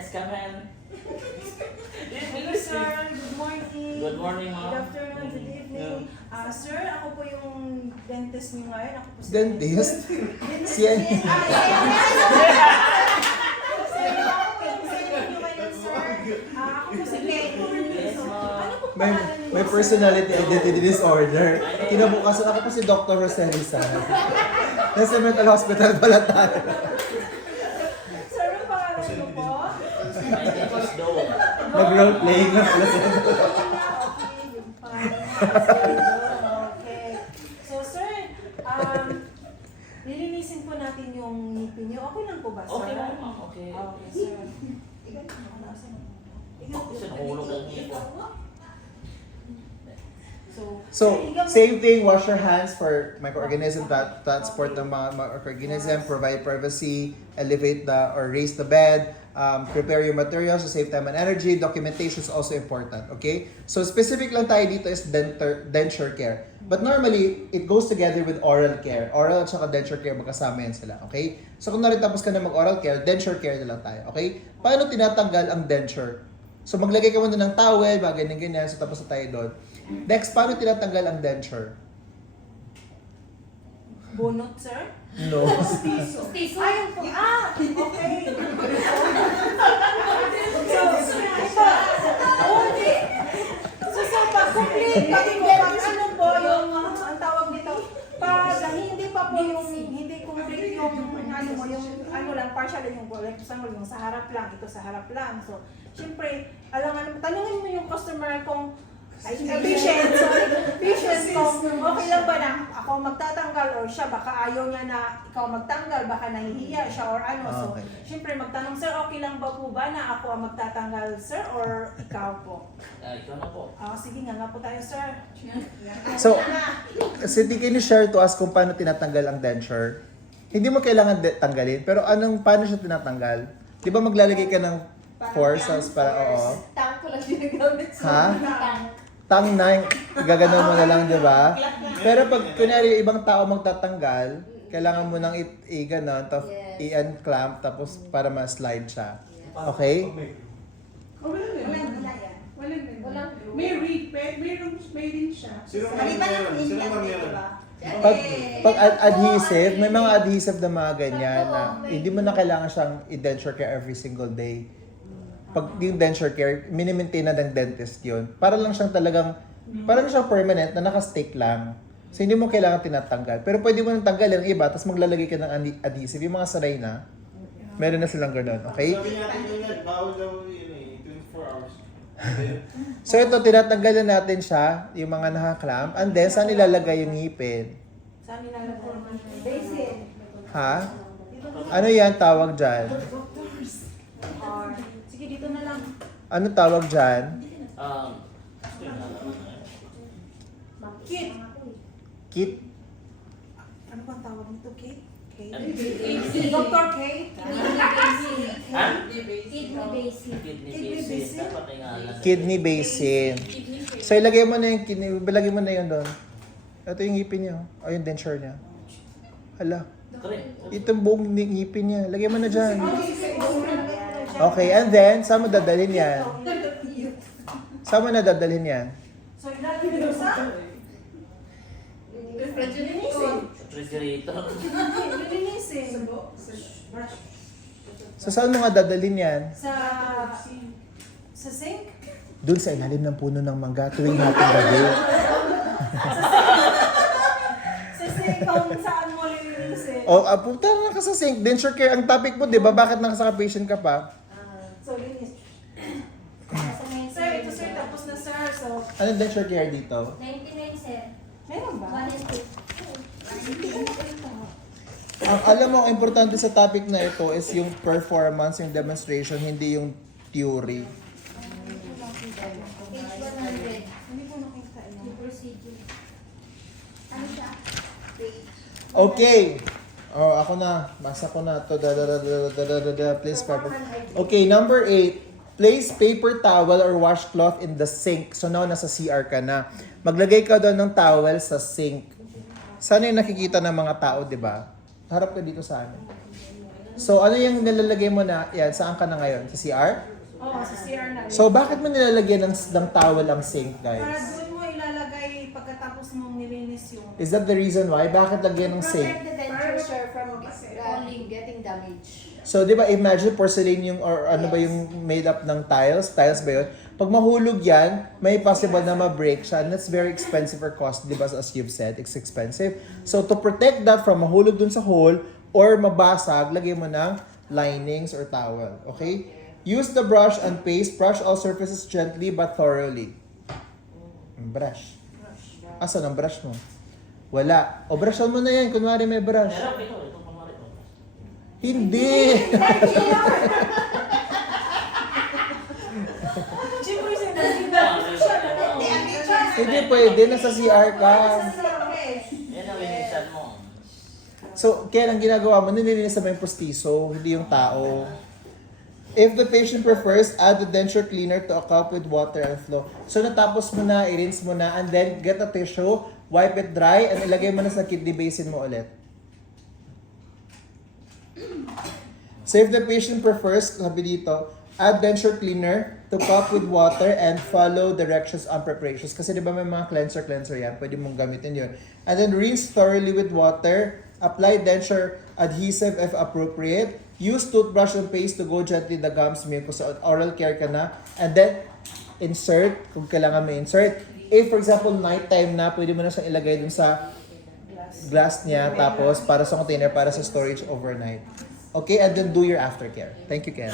Yes, come in. Hello sir, good morning. Good morning, ma'am. Good afternoon, good evening. Sir, ako po yung dentist niyo ngayon. Ako po si Dentist? Si Sir, ako po yung dentist niyo ngayon, sir. Ako po si Kenny. Yes, So, ma'am. ano po may, pangalan niyo? may personality identity disorder. Kinabukasan ako po si Dr. Jose Rizal. Nasa mental hospital pala tayo. Sir, ano pangalan niyo po? My name is Doe. Nag-roleplaying na pala siya. Okay, yung pangalan. Okay. So, sir, lilinisin po natin yung ngipin niyo. Okay lang po ba, sir? Okay lang, ma'am. Okay. Okay, sir. Kasi nahulog ang ngipin. So, same thing, wash your hands for microorganism that transport ng mga microorganism, provide privacy, elevate the or raise the bed, prepare your materials to save time and energy. Documentation is also important, okay? So, specific lang tayo dito is denture care. But normally, it goes together with oral care. Oral at saka denture care, magkasama yan sila, okay? So, kung naritapos ka na mag-oral care, denture care na lang tayo, okay? Paano tinatanggal ang denture? So, maglagay ka muna ng towel, mga ganyan-ganyan, so tapos na tayo doon. Next, paano tinatanggal ang denture? Bunot, sir? No. Stiso. Ayun po. Okay. So, pag complete, pag ano po yung, ang tawag nito, pag hindi pa po yung, hindi complete yung, ano mo, yung, ano lang, partial yung, like, yung sa harap lang, ito sa harap lang. So, syempre, tanungin mo yung customer kung, patient kung okay lang ba na ako magtatanggal or siya, baka ayaw niya na ikaw magtanggal, baka nahihiya siya or ano. So, Okay. syempre magtanong, sir, okay lang ba po ba na ako ang magtatanggal, sir, or ikaw po? Ikaw na po. Sige nga po tayo, sir. So, hindi kayo share to us kung paano tinatanggal ang denture. Hindi mo kailangan tanggalin, pero paano siya tinatanggal? Di ba maglalagay ka ng forces para, oo. Tank ko lang ginagamit sa Ha? tank. Tang na, gaganon mo na lang, di ba? Pero pag, kunyari, ibang tao magtatanggal, kailangan mo nang i-ganon, tapos Yes. i-unclamp, tapos para ma-slide siya. Okay? Walang May ring siya. Sino man meron? Sino man meron? Pag adhesive, may mga adhesive na mga ganyan na hindi mo na kailangan siyang i-denture care every single day. Pag yung denture care, mini-maintain na ng dentist yun. Para lang siyang talagang, parang siyang permanent na naka-stick lang. So hindi mo kailangan tinatanggal. Pero pwede mo nang tanggalin yung iba, tapos maglalagay ka ng adhesive. Yung mga sanay na, meron na silang ganun, okay? Sabi natin yun, bawal daw yun eh, 24 hours. So ito, tinatanggalan natin siya, yung mga naka-clamp, and then saan ilalagay yung ngipin? Saan nilalagay? basin. Ha? Ano yan tawag dyan? Or, sige, dito na lang. Ano tawag dyan? Kit. Kit? Ano bang tawag nito, Kate? Kate? Kidney Dr. Kate? Ha? Kidney basin. Kidney basin. Dapat ay ngalan. Kidney basin. So ilagay mo na yung kidney, ilagay mo na yun doon. Ito yung ngipin niya. O yung denture niya. Hala. Itong buong ngipin niya. Lagay mo na dyan. Okay, and then, saan mo dadalhin yan? Saan mo na dadalhin yan? So, ilalagay dito sa? Refrigerator. Lilinisin. So saan mo nga dadalhin yan? Sa sink? Doon sa ilalim ng puno ng mangga tuwing hapong gabi. Sa sink, kung saan mo lilinisin. O, punta na ka sa sink. Denture care, ang topic mo, di ba? Bakit nakasaka-patient ka pa? So, linis. Sir, ito sir, tapos na sir. So, Anong denture care dito? 99 sir. meron ba? 1 Alam mo, ang importante sa topic na ito is yung performance, yung demonstration, hindi yung theory. Page 100. Hindi ko nakita yun. Yung procedure. Ano siya? Page. Okay. Oh, ako na. Basa ko na to. Please, Papa. Okay, number 8. Place paper towel or washcloth in the sink. So now, nasa CR ka na. Maglagay ka doon ng towel sa sink. Sana yung nakikita ng mga tao, di ba? Harap ka dito sa amin. So, ano yung nilalagay mo na, yan, saan ka na ngayon? Sa CR? Oo, sa CR na rin. So, bakit mo nilalagyan ng towel ang sink, Para guys? doon mo ilalagay pagkatapos mong nilinis yung... Is that the reason why? Bakit lagyan ng sink? Protect the denture, sir, from falling, getting damaged. So, di ba, imagine porcelain yung, or ano ba yung made up ng tiles? Tiles ba yun? Pag mahulog yan, may possible na ma-break siya. And that's very expensive or cost, di ba? As you've said, it's expensive. So, to protect that from mahulog dun sa hole or mabasag, lagay mo ng linings or towel. Okay? Use the brush and paste. Brush all surfaces gently but thoroughly. Brush. Asan ang brush mo? Wala. O, brushan mo na yan. Kunwari may brush. Pero ito kumari ito. Hindi! Siyempre, sinabi Hindi pwede. Nasa CR ka. Yan ang linisan mo. So, kaya ang ginagawa mo, nililinis mo yung postiso, hindi yung tao. If the patient prefers, add the denture cleaner to a cup with water and flow. So, natapos mo na, i-rinse mo na, and then get a tissue, wipe it dry, and ilagay mo na sa kidney basin mo ulit. So, if the patient prefers, sabi dito, add denture cleaner to cup with water and follow directions on preparations. Kasi di ba may mga cleanser yan, pwede mong gamitin yun. And then rinse thoroughly with water, apply denture adhesive if appropriate, use toothbrush and paste to go gently the gums, mucus, oral care ka na, and then insert, kung kailangan may insert. If for example, nighttime na, pwede mo na siyang ilagay dun sa glass niya, tapos para sa container, para sa storage overnight. Okay, and then do your aftercare. Thank you, Ken.